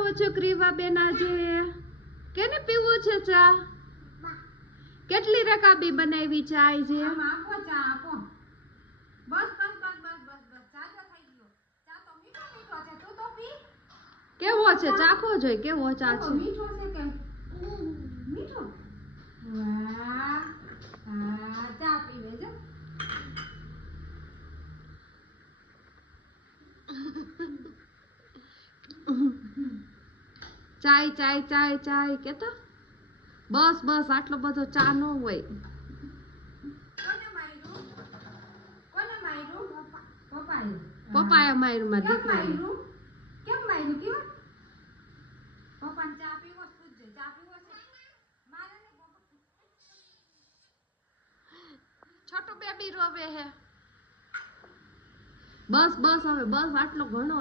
બનાવો છો ક્રીવા બેન આજે? કેને પીવું છે ચા? કેટલી રકાબી બનાવી ચા આજે? આપો ચા આપો. બસ બસ બસ બસ બસ બસ ચા તો થઈ ગયો. ચા તો મીઠો મીઠો છે. તું તો પી. કેવો છે? ચાખો જોઈ કેવો ચા છે. મીઠો છે કે મીઠો? વાહ. હા ચા પીવે જો. ચાય ચાય ચાય ચાય કેતો બસ બસ આટલો બધો ચા ન હોય. કોને માર્યું? કોને માર્યું? પપ્પાએ. પપ્પાએ માર્યું માં દીકરાને. કેમ માર્યું કેવું? પપ્પાને ચા પીવો પૂછજે. ચા પીવો છે? મારે ને છોટું બેબી રોવે હે. બસ બસ હવે બસ આટલો ઘણો